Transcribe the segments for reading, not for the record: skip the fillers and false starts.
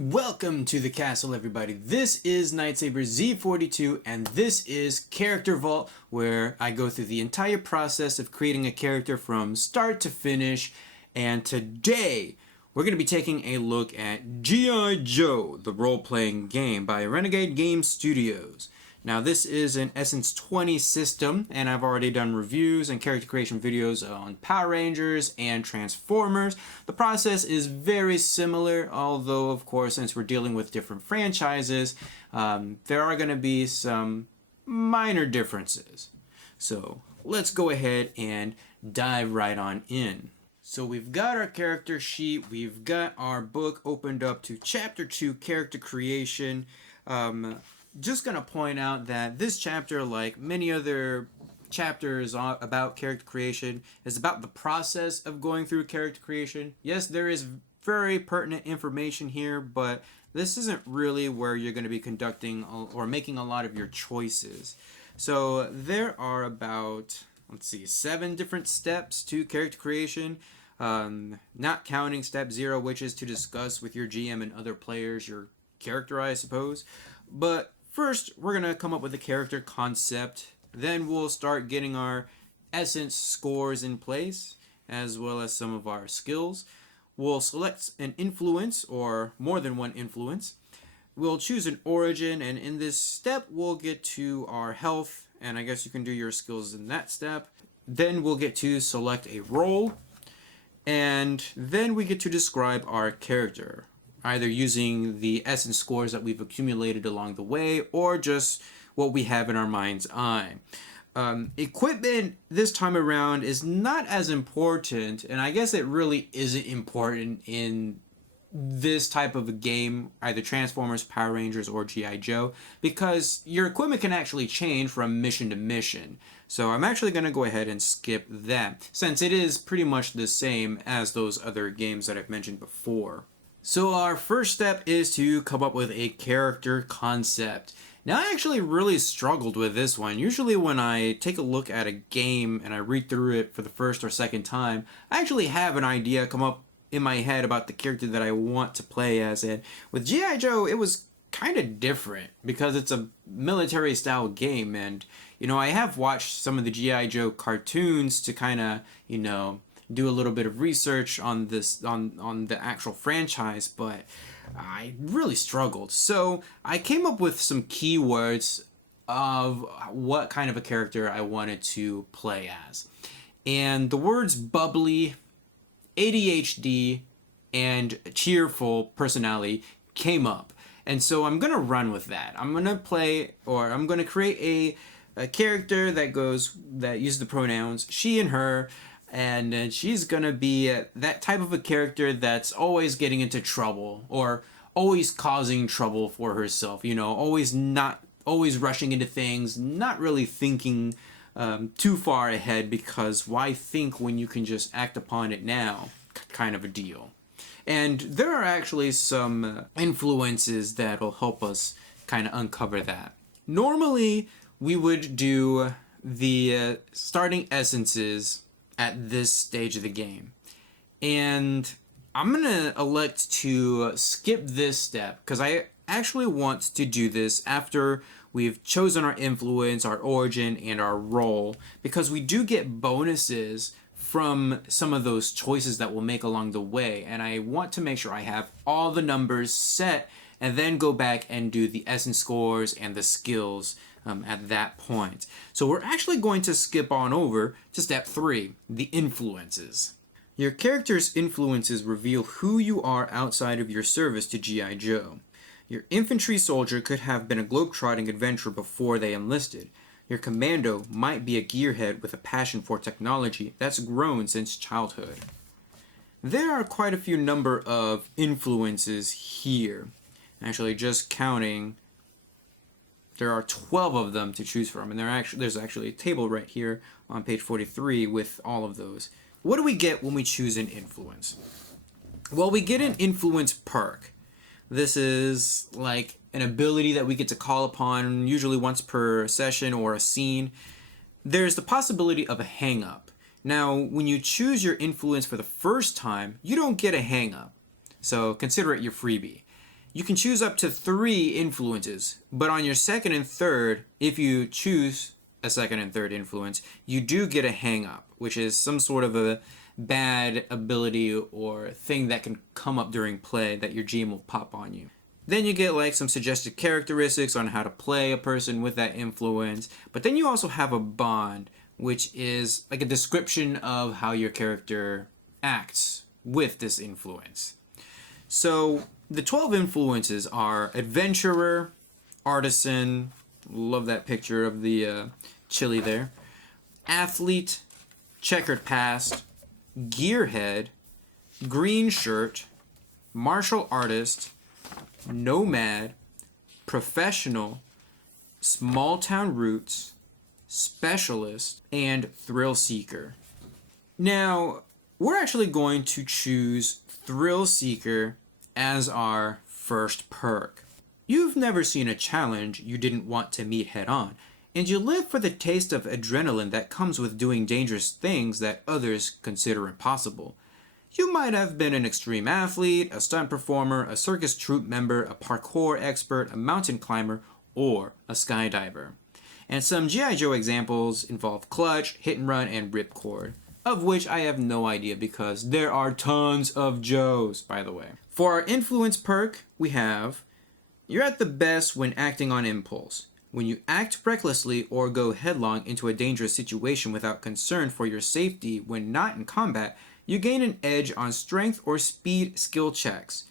Welcome to the castle, everybody. This is Nightsaber Z42, and this is Character Vault, where I go through the entire process of creating a character from start to finish. And today, we're going to be taking a look at G.I. Joe, the role-playing game by Renegade Game Studios. Now, this is an Essence 20 system, and I've already done reviews and character creation videos on Power Rangers and Transformers. The process is very similar, although, of course, since we're dealing with different franchises, there are going to be some minor differences. So, let's go ahead and dive right on in. So we've got our character sheet, we've got our book opened up to Chapter 2, Character Creation. Just going to point out that this chapter, like many other chapters about character creation, is about the process of going through character creation. Yes, there is very pertinent information here, but this isn't really where you're going to be conducting or making a lot of your choices. So there are about, 7 different steps to character creation. Not counting step 0, which is to discuss with your GM and other players your character, I suppose. But first, we're going to come up with a character concept. Then we'll start getting our essence scores in place, as well as some of our skills. We'll select an influence, or more than one influence. We'll choose an origin, and in this step, we'll get to our health, and I guess you can do your skills in that step. Then we'll get to select a role, and then we get to describe our character, either using the essence scores that we've accumulated along the way or just what we have in our mind's eye. Equipment this time around is not as important, and I guess it really isn't important in this type of a game, either Transformers, Power Rangers, or G.I. Joe, because your equipment can actually change from mission to mission. So I'm actually going to go ahead and skip that, since it is pretty much the same as those other games that I've mentioned before. So our first step is to come up with a character concept. Now, I actually really struggled with this one. Usually when I take a look at a game and I read through it for the first or second time, I actually have an idea come up in my head about the character that I want to play as. And with G.I. Joe, it was kind of different because it's a military style game. And, I have watched some of the G.I. Joe cartoons to kind of, do a little bit of research on this on the actual franchise, but I really struggled. So I came up with some keywords of what kind of a character I wanted to play as. And the words bubbly, ADHD, and cheerful personality came up. And so I'm going to run with that. I'm going to create a character that uses the pronouns she and her. And she's going to be that type of a character that's always getting into trouble or always causing trouble for herself, always rushing into things, not really thinking too far ahead, because why think when you can just act upon it now, kind of a deal. And there are actually some influences that will help us kind of uncover that. Normally, we would do the starting essences at this stage of the game. And I'm going to elect to skip this step because I actually want to do this after we've chosen our influence, our origin, and our role, because we do get bonuses from some of those choices that we'll make along the way. And I want to make sure I have all the numbers set and then go back and do the essence scores and the skills at that point. So we're actually going to skip on over to step 3, the influences. Your character's influences reveal who you are outside of your service to G.I. Joe. Your infantry soldier could have been a globetrotting adventurer before they enlisted. Your commando might be a gearhead with a passion for technology that's grown since childhood. There are quite a few number of influences here. Actually, just counting, there are 12 of them to choose from, and there's actually a table right here on page 43 with all of those. What do we get when we choose an influence? Well, we get an influence perk. This is like an ability that we get to call upon usually once per session or a scene. There's the possibility of a hang-up. Now, when you choose your influence for the first time, you don't get a hang-up. So consider it your freebie. You can choose up to 3 influences, but on your second and third, if you choose a second and third influence, you do get a hang up, which is some sort of a bad ability or thing that can come up during play that your GM will pop on you. Then you get like some suggested characteristics on how to play a person with that influence, but then you also have a bond, which is like a description of how your character acts with this influence. So the 12 influences are adventurer, artisan, love that picture of the chili there, athlete, checkered past, gearhead, green shirt, martial artist, nomad, professional, small town roots, specialist, and thrill seeker. Now, we're actually going to choose thrill seeker as our first perk. You've never seen a challenge you didn't want to meet head on, and you live for the taste of adrenaline that comes with doing dangerous things that others consider impossible. You might have been an extreme athlete, a stunt performer, a circus troupe member, a parkour expert, a mountain climber, or a skydiver. And some G.I. Joe examples involve clutch, hit and run, and ripcord, of which I have no idea because there are tons of Joes, by the way. For our influence perk, we have, you're at the best when acting on impulse. When you act recklessly or go headlong into a dangerous situation without concern for your safety when not in combat, you gain an edge on strength or speed skill checks.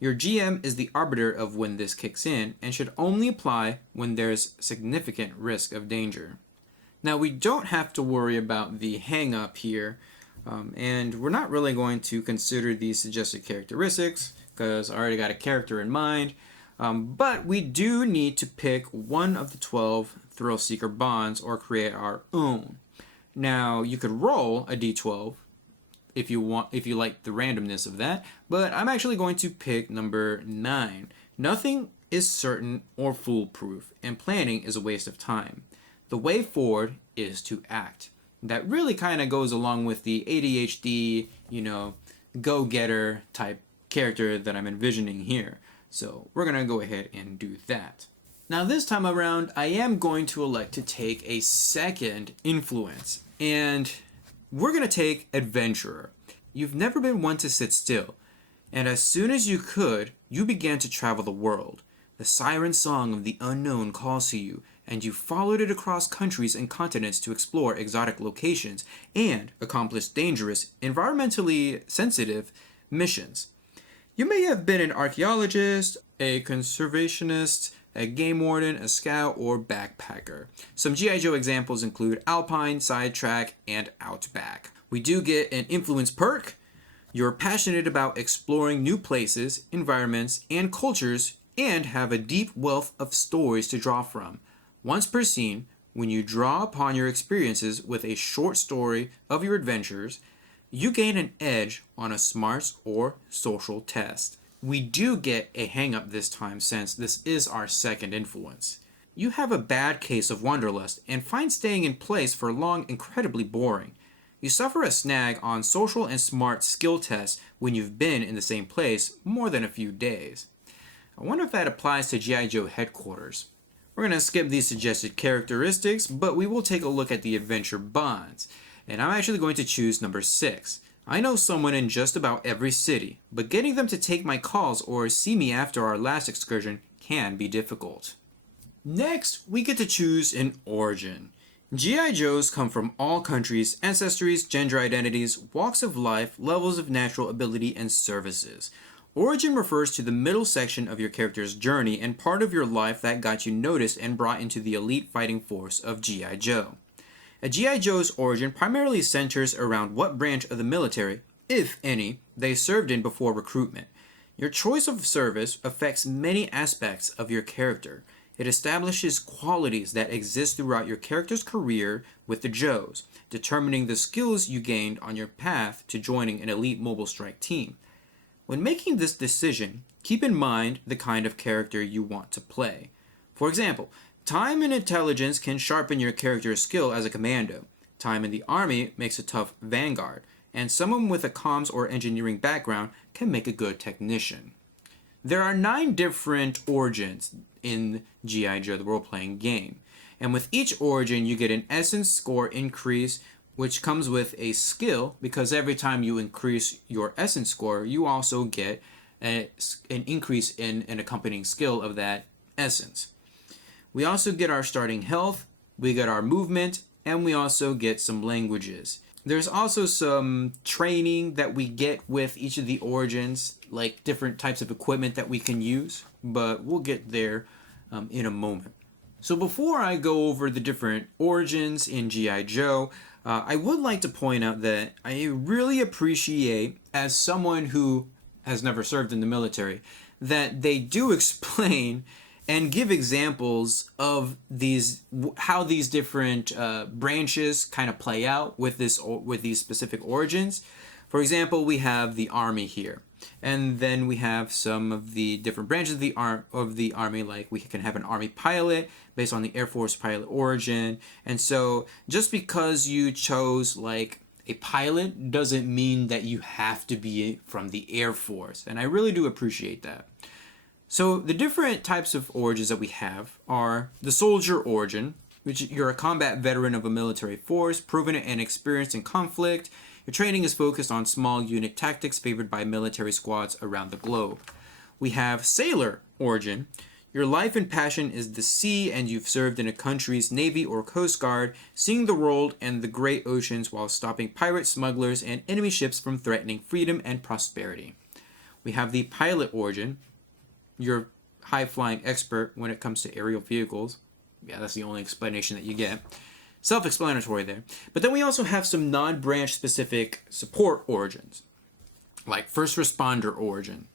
Your GM is the arbiter of when this kicks in and should only apply when there's significant risk of danger. Now, we don't have to worry about the hang up here, and we're not really going to consider these suggested characteristics because I already got a character in mind, but we do need to pick one of the 12 thrill seeker bonds or create our own. Now, you could roll a d12 if you like the randomness of that, but I'm actually going to pick number 9. Nothing is certain or foolproof, and planning is a waste of time. The way forward is to act. That really kind of goes along with the ADHD, go-getter type character that I'm envisioning here. So we're going to go ahead and do that. Now this time around, I am going to elect to take a second influence, and we're going to take adventurer. You've never been one to sit still, and as soon as you could, you began to travel the world. The siren song of the unknown calls to you, and you followed it across countries and continents to explore exotic locations and accomplish dangerous, environmentally sensitive missions. You may have been an archaeologist, a conservationist, a game warden, a scout, or backpacker. Some G.I. Joe examples include Alpine, Sidetrack, and Outback. We do get an influence perk. You're passionate about exploring new places, environments, and cultures, and have a deep wealth of stories to draw from. Once per scene, when you draw upon your experiences with a short story of your adventures, you gain an edge on a smarts or social test. We do get a hang-up this time since this is our second influence. You have a bad case of wanderlust and find staying in place for long incredibly boring. You suffer a snag on social and smart skill tests when you've been in the same place more than a few days. I wonder if that applies to G.I. Joe headquarters. We're going to skip these suggested characteristics, but we will take a look at the adventure bonds. And I'm actually going to choose number 6. I know someone in just about every city, but getting them to take my calls or see me after our last excursion can be difficult. Next, we get to choose an origin. G.I. Joes come from all countries, ancestries, gender identities, walks of life, levels of natural ability, and services. Origin refers to the middle section of your character's journey and part of your life that got you noticed and brought into the elite fighting force of G.I. Joe. A G.I. Joe's origin primarily centers around what branch of the military, if any, they served in before recruitment. Your choice of service affects many aspects of your character. It establishes qualities that exist throughout your character's career with the Joes, determining the skills you gained on your path to joining an elite mobile strike team. When making this decision, keep in mind the kind of character you want to play. For example, time and intelligence can sharpen your character's skill as a commando. Time in the army makes a tough vanguard, and someone with a comms or engineering background can make a good technician. There are 9 different origins in G.I. Joe, the role-playing game. And with each origin, you get an essence score increase, which comes with a skill, because every time you increase your essence score, you also get an increase in an accompanying skill of that essence. We also get our starting health, we get our movement, and we also get some languages. There's also some training that we get with each of the origins, like different types of equipment that we can use, but we'll get there in a moment. So before I go over the different origins in G.I. Joe, I would like to point out that I really appreciate, as someone who has never served in the military, that they do explain and give examples of how these different branches kind of play out with these specific origins. For example, we have the Army here, and then we have some of the different branches of the Army, like we can have an Army pilot based on the Air Force pilot origin. And so just because you chose like a pilot doesn't mean that you have to be from the Air Force, and I really do appreciate that. So the different types of origins that we have are the soldier origin, which you're a combat veteran of a military force, proven and experienced in conflict. Your training is focused on small unit tactics favored by military squads around the globe. We have sailor origin. Your life and passion is the sea, and you've served in a country's navy or coast guard, seeing the world and the great oceans while stopping pirates, smugglers, and enemy ships from threatening freedom and prosperity. We have the pilot origin. You're high-flying expert when it comes to aerial vehicles. Yeah, that's the only explanation that you get. Self-explanatory there. But then we also have some non-branch specific support origins, like first responder origin.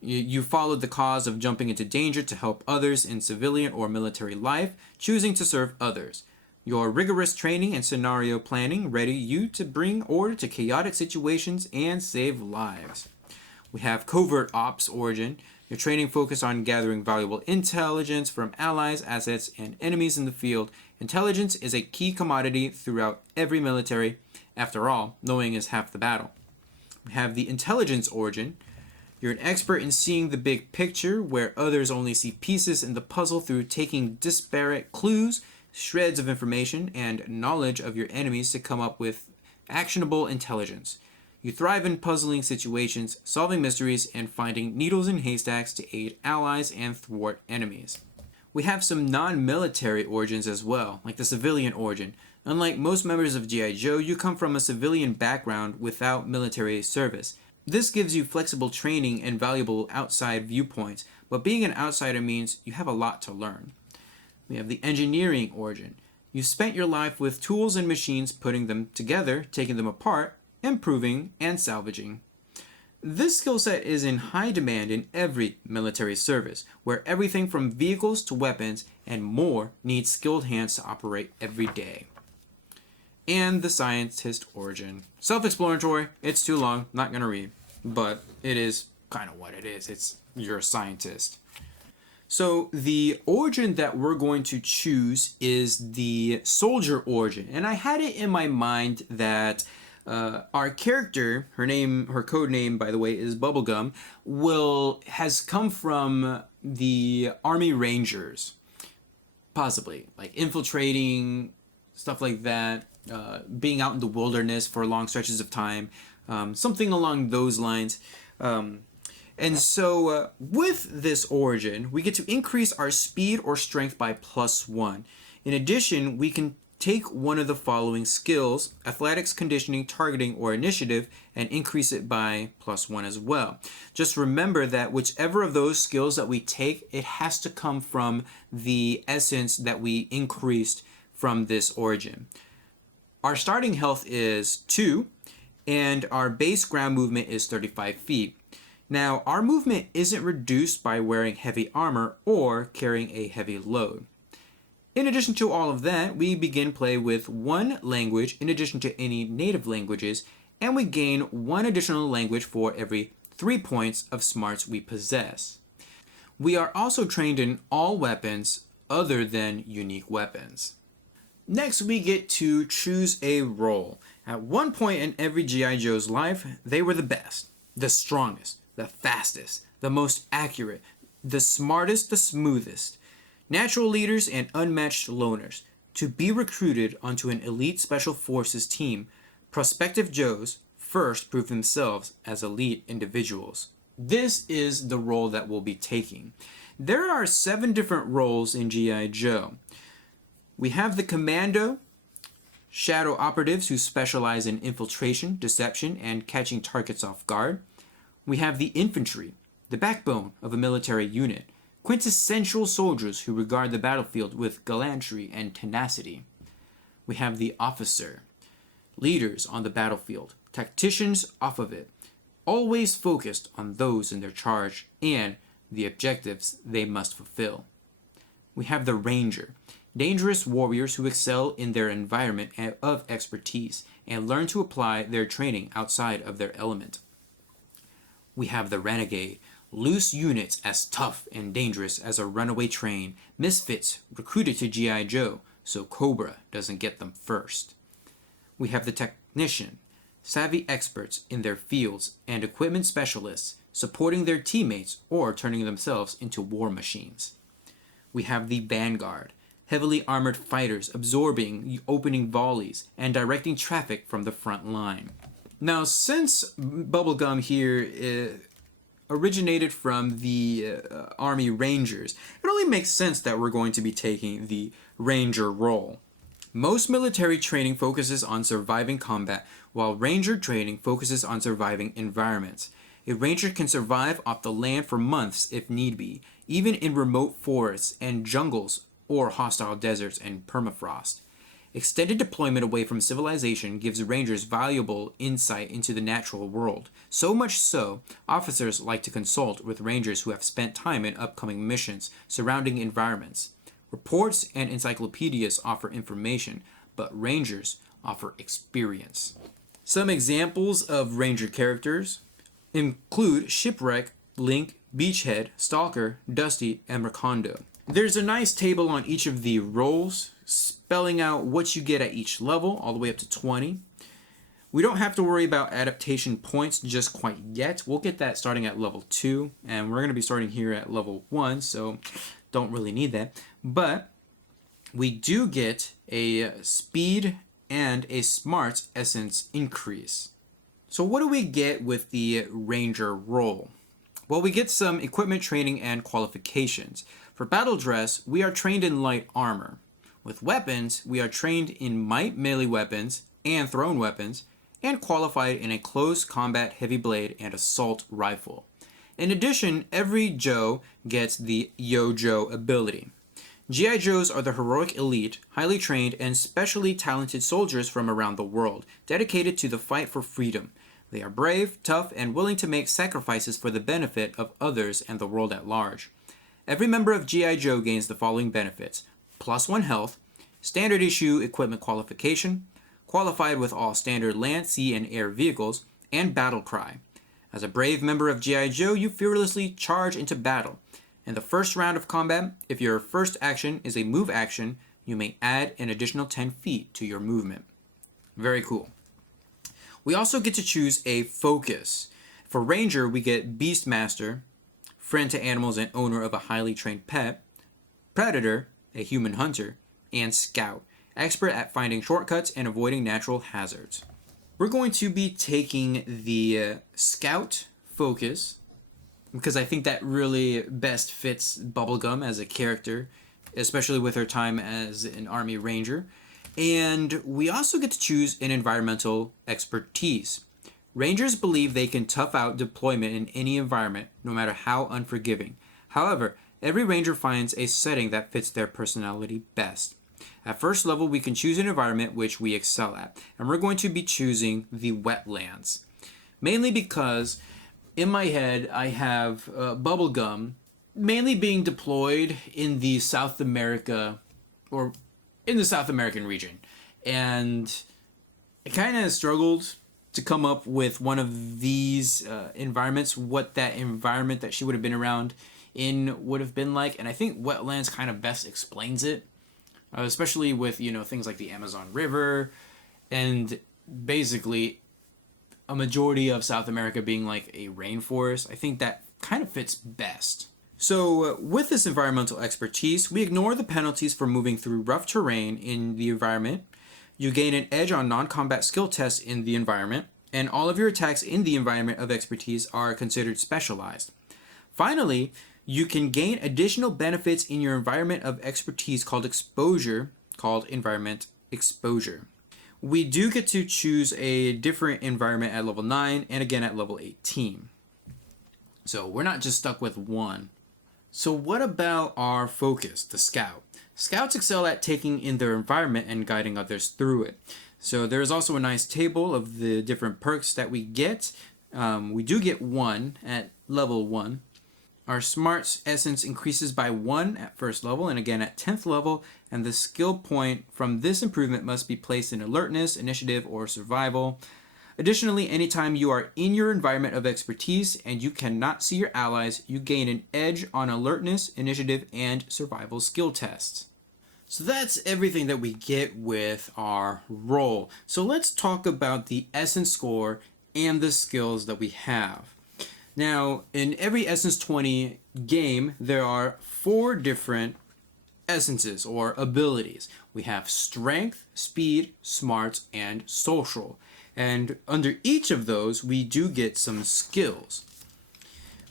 You followed the cause of jumping into danger to help others in civilian or military life, choosing to serve others. Your rigorous training and scenario planning ready you to bring order to chaotic situations and save lives. We have covert ops origin. Your training focused on gathering valuable intelligence from allies, assets, and enemies in the field. Intelligence is a key commodity throughout every military. After all, knowing is half the battle. We have the intelligence origin. You're an expert in seeing the big picture, where others only see pieces in the puzzle through taking disparate clues, shreds of information, and knowledge of your enemies to come up with actionable intelligence. You thrive in puzzling situations, solving mysteries, and finding needles in haystacks to aid allies and thwart enemies. We have some non-military origins as well, like the civilian origin. Unlike most members of G.I. Joe, you come from a civilian background without military service. This gives you flexible training and valuable outside viewpoints, but being an outsider means you have a lot to learn. We have the engineering origin. You've spent your life with tools and machines, putting them together, taking them apart, improving, and salvaging. This skill set is in high demand in every military service, where everything from vehicles to weapons and more needs skilled hands to operate every day. And the scientist origin. Self-explanatory, it's too long, not gonna read, but it is kind of what it is. You're a scientist. So the origin that we're going to choose is the soldier origin, and I had it in my mind that our character, her code name, by the way, is Bubblegum, has come from the Army Rangers, possibly, like infiltrating, stuff like that, being out in the wilderness for long stretches of time, something along those lines. And so with this origin, we get to increase our speed or strength by +1. In addition, we can take one of the following skills, athletics, conditioning, targeting, or initiative, and increase it by +1 as well. Just remember that whichever of those skills that we take, it has to come from the essence that we increased from this origin. Our starting health is 2, and our base ground movement is 35 feet. Now, our movement isn't reduced by wearing heavy armor or carrying a heavy load. In addition to all of that, we begin play with 1 language in addition to any native languages, and we gain 1 additional language for every 3 points of smarts we possess. We are also trained in all weapons other than unique weapons. Next, we get to choose a role. At one point in every G.I. Joe's life, they were the best, the strongest, the fastest, the most accurate, the smartest, the smoothest. Natural leaders and unmatched loners. To be recruited onto an elite special forces team, prospective Joes first prove themselves as elite individuals. This is the role that we'll be taking. There are 7 different roles in G.I. Joe. We have the Commando, shadow operatives who specialize in infiltration, deception, and catching targets off guard. We have the Infantry, the backbone of a military unit, quintessential soldiers who regard the battlefield with gallantry and tenacity. We have the Officer, leaders on the battlefield, tacticians off of it, always focused on those in their charge and the objectives they must fulfill. We have the Ranger, dangerous warriors who excel in their environment of expertise and learn to apply their training outside of their element. We have the Renegade, loose units as tough and dangerous as a runaway train, misfits recruited to G.I. Joe so Cobra doesn't get them first. We have the Technician, savvy experts in their fields and equipment specialists supporting their teammates or turning themselves into war machines. We have the Vanguard, heavily armored fighters absorbing opening volleys and directing traffic from the front line. Now, since Bubblegum here originated from the Army Rangers, it only makes sense that we're going to be taking the Ranger role. Most military training focuses on surviving combat, while Ranger training focuses on surviving environments. A Ranger can survive off the land for months if need be, even in remote forests and jungles or hostile deserts and permafrost. Extended deployment away from civilization gives Rangers valuable insight into the natural world. So much so, officers like to consult with Rangers who have spent time in upcoming missions surrounding environments. Reports and encyclopedias offer information, but Rangers offer experience. Some examples of Ranger characters include Shipwreck, Link, Beachhead, Stalker, Dusty, and Recondo. There's a nice table on each of the roles, spelling out what you get at each level, all the way up to 20. We don't have to worry about adaptation points just quite yet. We'll get that starting at level 2, and we're going to be starting here at level 1, so don't really need that. But we do get a speed and a smarts essence increase. So what do we get with the Ranger role? Well, we get some equipment training and qualifications. For battle dress, we are trained in light armor. With weapons, we are trained in might melee weapons and thrown weapons, and qualified in a close combat heavy blade and assault rifle. In addition, every Joe gets the Yo-Jo ability. G.I. Joes are the heroic elite, highly trained, and specially talented soldiers from around the world, dedicated to the fight for freedom. They are brave, tough, and willing to make sacrifices for the benefit of others and the world at large. Every member of G.I. Joe gains the following benefits: +1 health, standard issue equipment qualification, qualified with all standard land, sea, and air vehicles, and battle cry. As a brave member of G.I. Joe, you fearlessly charge into battle. In the first round of combat, if your first action is a move action, you may add an additional 10 feet to your movement. Very cool. We also get to choose a focus. For Ranger, we get Beastmaster, friend to animals and owner of a highly trained pet, Predator, a human hunter, and Scout, expert at finding shortcuts and avoiding natural hazards. We're going to be taking the Scout focus because I think that really best fits Bubblegum as a character, especially with her time as an Army Ranger. And we also get to choose an environmental expertise. Rangers believe they can tough out deployment in any environment, no matter how unforgiving. However, every Ranger finds a setting that fits their personality best. At first level, we can choose an environment which we excel at, and we're going to be choosing the wetlands. Mainly because, in my head, I have Bubblegum mainly being deployed in the South American region. And I kind of struggled to come up with one of these environments, what that environment that she would have been around in would have been like. And I think wetlands kind of best explains it, especially with, things like the Amazon River. And basically, a majority of South America being like a rainforest, I think that kind of fits best. So with this environmental expertise, we ignore the penalties for moving through rough terrain in the environment. You gain an edge on non-combat skill tests in the environment, and all of your attacks in the environment of expertise are considered specialized. Finally, you can gain additional benefits in your environment of expertise called exposure, called environment exposure. We do get to choose a different environment at level 9 and again at level 18. So we're not just stuck with one. So what about our focus, the scout? Scouts excel at taking in their environment and guiding others through it. So there's also a nice table of the different perks that we get. We do get one at level 1. Our smarts essence increases by 1 at first level and again at 10th level, and the skill point from this improvement must be placed in alertness, initiative, or survival. Additionally, anytime you are in your environment of expertise and you cannot see your allies, you gain an edge on alertness, initiative, and survival skill tests. So that's everything that we get with our role. So let's talk about the essence score and the skills that we have. Now, in every Essence 20 game, there are 4 different essences or abilities. We have strength, speed, smarts, and social. And under each of those, we do get some skills.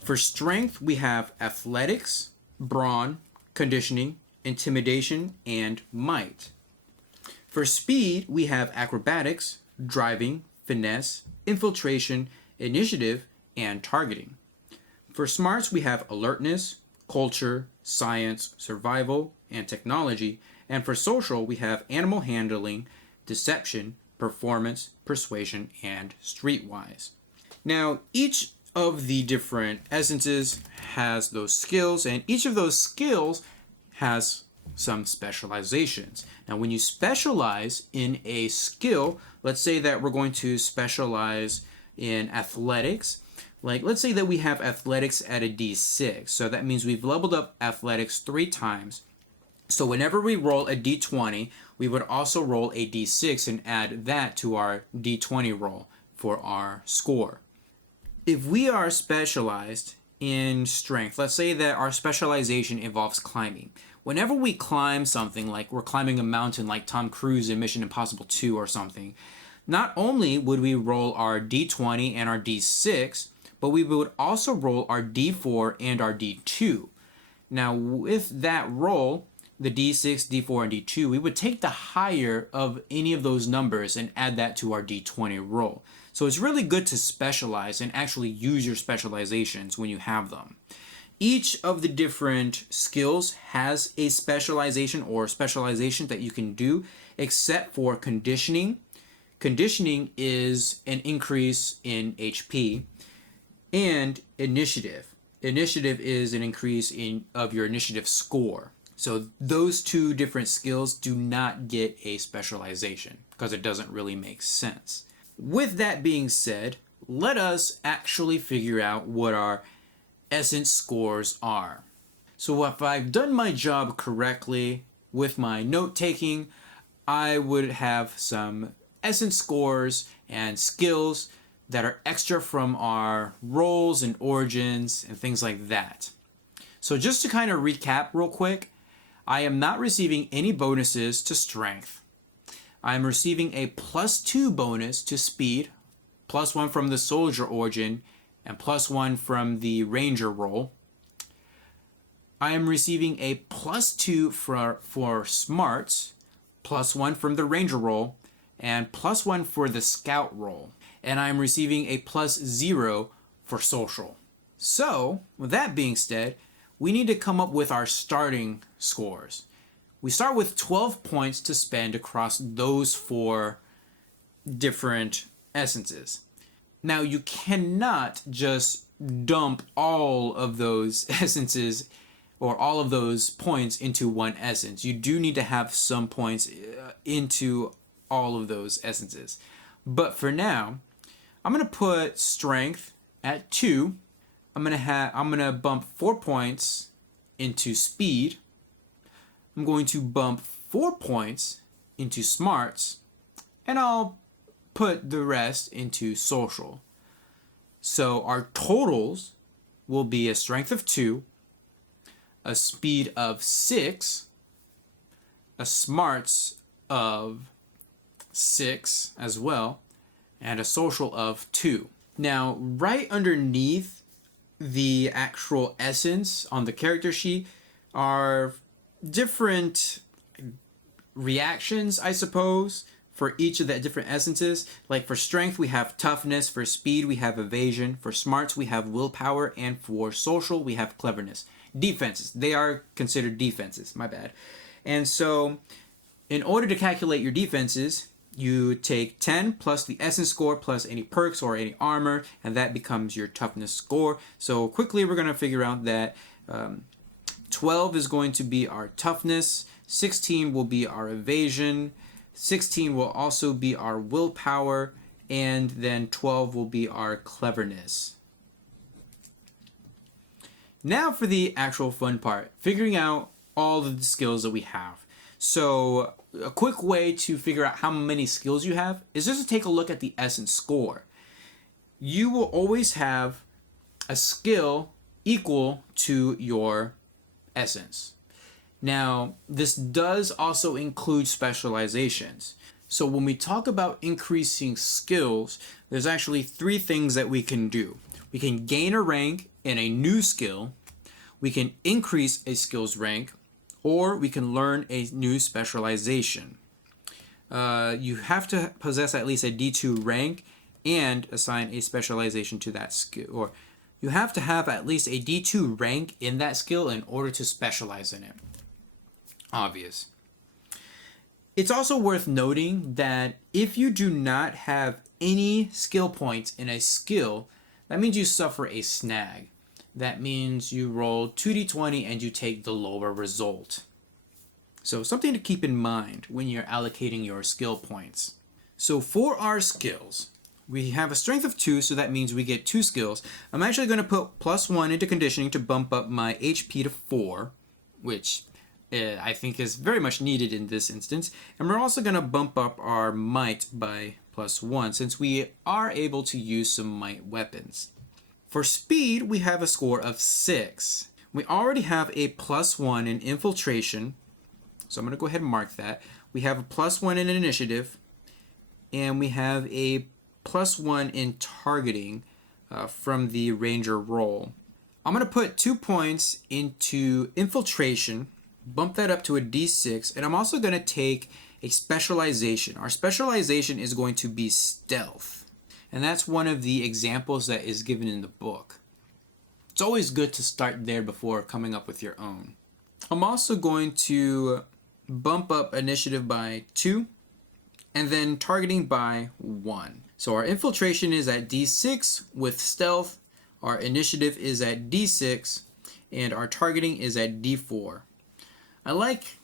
For strength, we have athletics, brawn, conditioning, intimidation, and might. For speed, we have acrobatics, driving, finesse, infiltration, initiative, and targeting. For smarts, we have alertness, culture, science, survival, and technology. And for social, we have animal handling, deception, performance, persuasion, and streetwise. Now, each of the different essences has those skills, and each of those skills has some specializations. Now, when you specialize in a skill, let's say that we're going to specialize in athletics. Like, let's say that we have athletics at a D6. So that means we've leveled up athletics 3 times. So whenever we roll a D20, we would also roll a D6 and add that to our D20 roll for our score. If we are specialized in strength, let's say that our specialization involves climbing. Whenever we climb something, like we're climbing a mountain like Tom Cruise in Mission Impossible 2 or something, not only would we roll our D20 and our D6, but we would also roll our D4 and our D2. Now with that roll, the D6, D4, and D2, we would take the higher of any of those numbers and add that to our D20 roll. So it's really good to specialize and actually use your specializations when you have them. Each of the different skills has a specialization or specialization that you can do, except for conditioning. Conditioning is an increase in HP, and initiative. Initiative is an increase of your initiative score. So those 2 different skills do not get a specialization because it doesn't really make sense. With that being said, let us actually figure out what our essence scores are. So if I've done my job correctly with my note taking, I would have some essence scores and skills that are extra from our roles and origins and things like that. So just to kind of recap real quick, I am not receiving any bonuses to strength. I am receiving a +2 bonus to speed, +1 from the soldier origin, and +1 from the ranger role. I am receiving a +2 for smarts, +1 from the ranger role, and +1 for the scout role. And I am receiving a +0 for social. So, with that being said, we need to come up with our starting scores. We start with 12 points to spend across those 4 different essences. Now, you cannot just dump all of those essences or all of those points into one essence. You do need to have some points into all of those essences. But for now, I'm going to put strength at 2. I'm going to bump 4 points into speed. I'm going to bump 4 points into smarts, and I'll put the rest into social. So our totals will be a strength of 2, a speed of 6, a smarts of 6 as well, and a social of 2. Now, right underneath the actual essence on the character sheet are different reactions, I suppose, for each of the different essences. Like for strength, we have toughness. For speed, we have evasion. For smarts, we have willpower. And for social, we have cleverness. Defenses. They are considered defenses. My bad. And so, in order to calculate your defenses, you take 10 plus the essence score plus any perks or any armor, and that becomes your toughness score. So quickly, we're going to figure out that 12 is going to be our toughness, 16 will be our evasion, 16 will also be our willpower, and then 12 will be our cleverness. Now for the actual fun part, figuring out all of the skills that we have. So a quick way to figure out how many skills you have is just to take a look at the essence score. You will always have a skill equal to your essence. Now, this does also include specializations. So when we talk about increasing skills, there's actually 3 things that we can do. We can gain a rank in a new skill, we can increase a skills rank, or we can learn a new specialization. You have to possess at least a D2 rank and assign a specialization to that skill. Or you have to have at least a D2 rank in that skill in order to specialize in it. Obvious. It's also worth noting that if you do not have any skill points in a skill, that means you suffer a snag. That means you roll 2d20 and you take the lower result. So something to keep in mind when you're allocating your skill points. So for our skills, we have a strength of 2, so that means we get 2 skills. I'm actually going to put +1 into conditioning to bump up my HP to 4, which I think is very much needed in this instance. And we're also going to bump up our might by +1 since we are able to use some might weapons. For speed, we have a score of 6. We already have a +1 in infiltration, so I'm going to go ahead and mark that. We have a +1 in initiative, and we have a +1 in targeting from the ranger role. I'm going to put 2 points into infiltration, bump that up to a D6, and I'm also going to take a specialization. Our specialization is going to be stealth. And that's one of the examples that is given in the book. It's always good to start there before coming up with your own. I'm also going to bump up initiative by 2 and then targeting by 1. So our infiltration is at D6 with stealth, our initiative is at D6, and our targeting is at D4. I like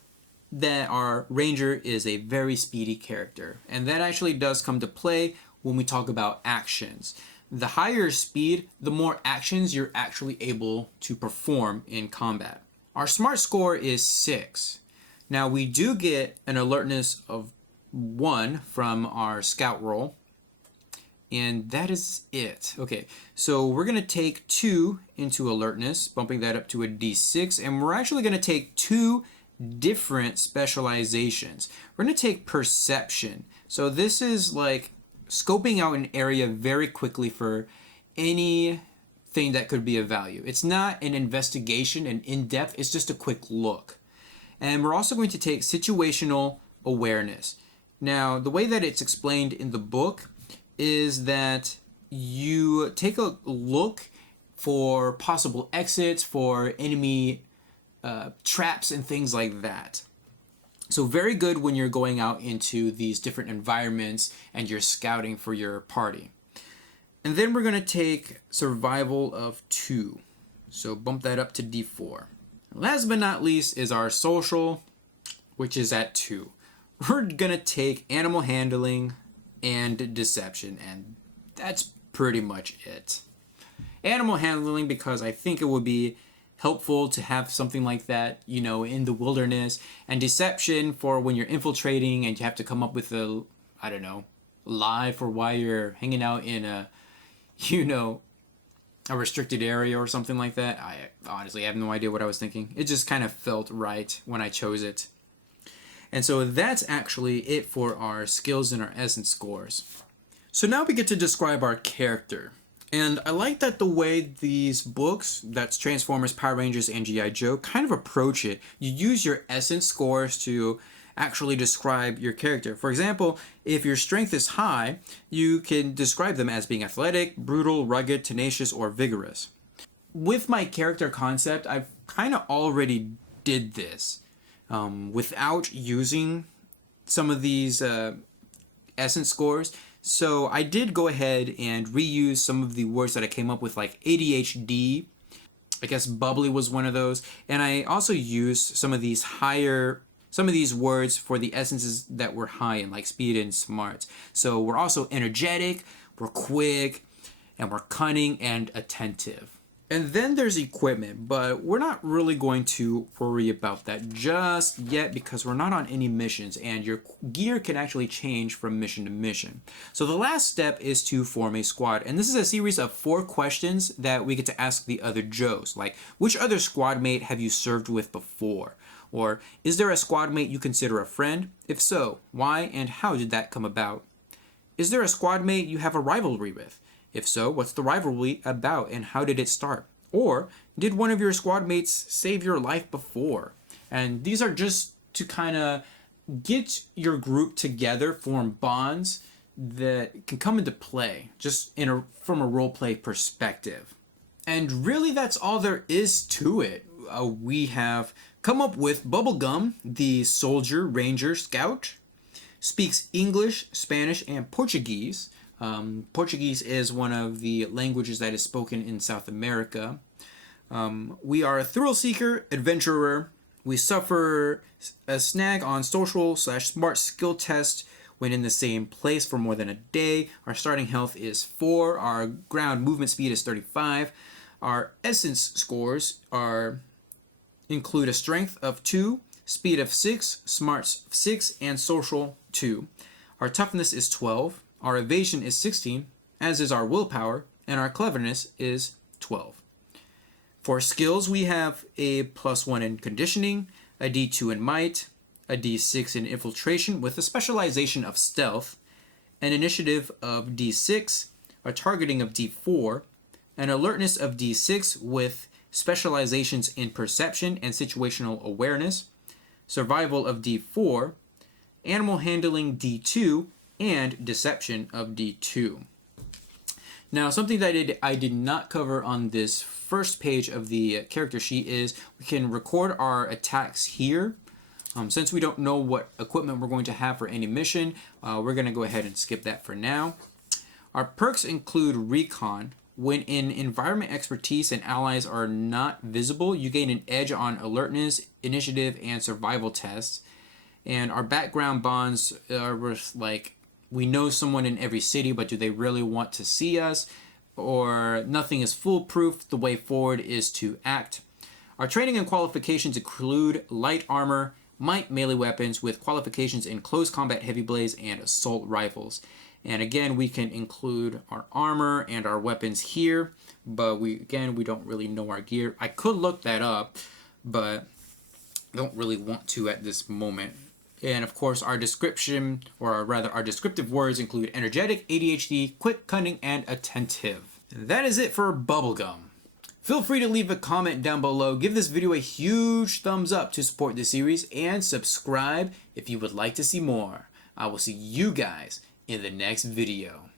that our ranger is a very speedy character, and that actually does come to play when we talk about actions. The higher speed, the more actions you're actually able to perform in combat. Our smart score is 6. Now we do get an alertness of 1 from our scout roll, and that is it. Okay, so we're going to take 2 into alertness, bumping that up to a D6, and we're actually going to take 2 different specializations. We're going to take perception. So this is like scoping out an area very quickly for anything that could be of value. It's not an investigation and in-depth, it's just a quick look. And we're also going to take situational awareness. Now, the way that it's explained in the book is that you take a look for possible exits, for enemy traps and things like that. So very good when you're going out into these different environments and you're scouting for your party. And then we're going to take survival of 2. So bump that up to D4. Last but not least is our social, which is at 2. We're going to take animal handling and deception, and that's pretty much it. Animal handling because I think it would be helpful to have something like that, you know, in the wilderness, and deception for when you're infiltrating and you have to come up with a, I don't know, lie for why you're hanging out in a, you know, a restricted area or something like that. I honestly have no idea what I was thinking. It just kind of felt right when I chose it. And so that's actually it for our skills and our essence scores. So now we get to describe our character. And I like that the way these books, that's Transformers, Power Rangers, and G.I. Joe, kind of approach it. You use your essence scores to actually describe your character. For example, if your strength is high, you can describe them as being athletic, brutal, rugged, tenacious, or vigorous. With my character concept, I've kind of already did this without using some of these essence scores. So I did go ahead and reuse some of the words that I came up with, like ADHD. I guess bubbly was one of those. And I also used some of these words for the essences that were high in, like speed and smarts. So we're also energetic, we're quick, and we're cunning and attentive. And then there's equipment, but we're not really going to worry about that just yet because we're not on any missions and your gear can actually change from mission to mission. So the last step is to form a squad. And this is a series of 4 questions that we get to ask the other Joes, like which other squad mate have you served with before? Or is there a squad mate you consider a friend? If so, why and how did that come about? Is there a squad mate you have a rivalry with? If so, what's the rivalry about and how did it start? Or did one of your squad mates save your life before? And these are just to kind of get your group together, form bonds that can come into play just from a roleplay perspective. And really that's all there is to it. We have come up with Bubblegum, the soldier, ranger, scout, speaks English, Spanish, and Portuguese. Portuguese is one of the languages that is spoken in South America. We are a thrill seeker, adventurer. We suffer a snag on social/smart skill test when in the same place for more than a day. Our starting health is 4. Our ground movement speed is 35. Our essence scores include a strength of 2, speed of 6, smarts 6, and social 2. Our toughness is 12. Our evasion is 16, as is our willpower, and our cleverness is 12. For skills, we have a +1 in conditioning, a D2 in might, a D6 in infiltration with a specialization of stealth, an initiative of D6, a targeting of D4, an alertness of D6 with specializations in perception and situational awareness, survival of D4, animal handling D2, and deception of D2. Now, something that I did not cover on this first page of the character sheet is we can record our attacks here. Since we don't know what equipment we're going to have for any mission, we're going to go ahead and skip that for now. Our perks include recon. When in environment expertise and allies are not visible, you gain an edge on alertness, initiative, and survival tests. And our background bonds are with, like, we know someone in every city, but do they really want to see us? Or nothing is foolproof, the way forward is to act. Our training and qualifications include light armor, might melee weapons with qualifications in close combat heavy blades and assault rifles. And again, we can include our armor and our weapons here, but we don't really know our gear. I could look that up, but don't really want to at this moment. And of course, our description, or rather our descriptive words include energetic, ADHD, quick, cunning, and attentive. And that is it for Bubblegum. Feel free to leave a comment down below, give this video a huge thumbs up to support this series, and subscribe if you would like to see more. I will see you guys in the next video.